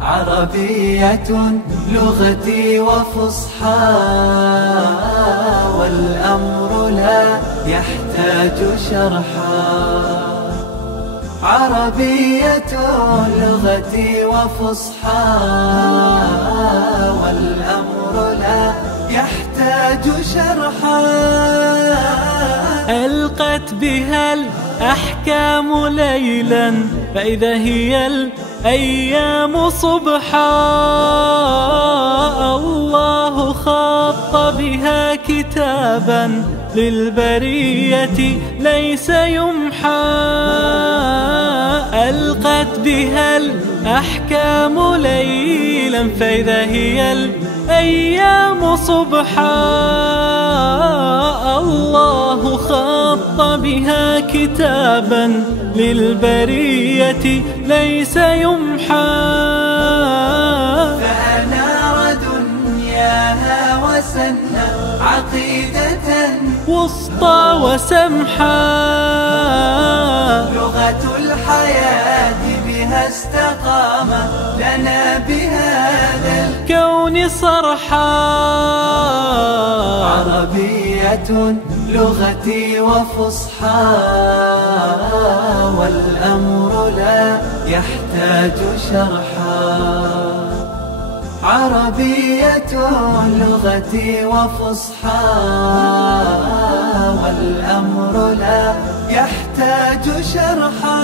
عربية لغتي وفصحى، والأمر لا يحتاج شرحا. عربية لغتي وفصحى، والأمر لا يحتاج شرحا. ألقت بها الأحكام ليلا، فإذا هي الأيام صبحا. الله خط بها كتابا للبرية ليس يمحى. ألقت بها الأحكام ليلا، فإذا هي الأيام صبحا. الله خط بها كتابا للبرية ليس يمحى. فأنار دنياها وسنى عقيدة وسطى وسمحا. لغة الحياة بها استقام لنا بهذا الكون صرحا. عربية لغتي وفصحى، والأمر لا يحتاج شرحا. عربية لغتي وفصحى، والأمر لا يحتاج شرحا.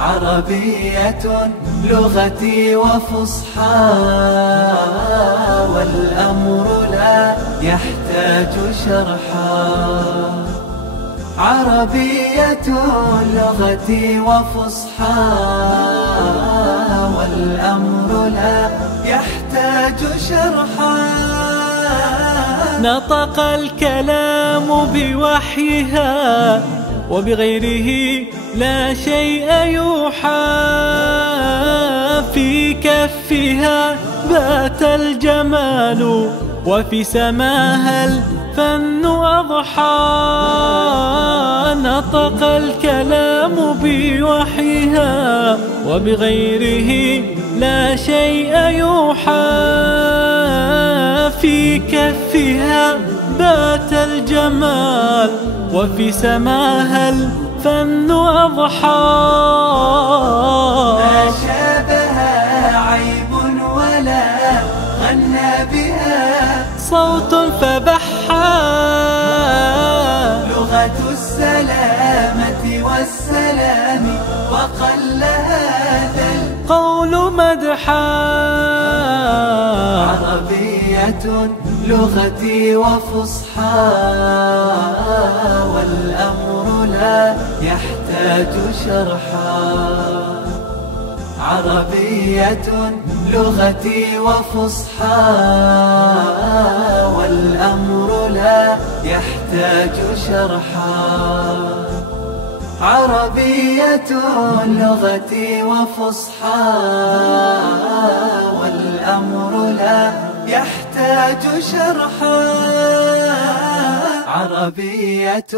عربية لغتي وفصحى، والأمر لا يحتاج شرحا. عربية لغتي وفصحى، والأمر لا يحتاج شرحا. نطق الكلام بوحيها، وبغيره لا شيء يوحى. في كفها بات الجمال، وفي سماها الفن أضحى. نطق الكلام بوحيها، وبغيره لا شيء يوحى. في كفها بات الجمال، وفي سماها الفن أضحى. ما شابها عيب ولا غنى بها صوت فبحى. لغة السلامة والسلام، وقل هذا القول مدحا. عربية لغتي وفصحى، والأمر لا يحتاج شرحا. عربية لغتي وفصحى، والأمر لا يحتاج شرحا. عربية لغتي وفصحى، والأمر لا يحتاج شرحا. عربية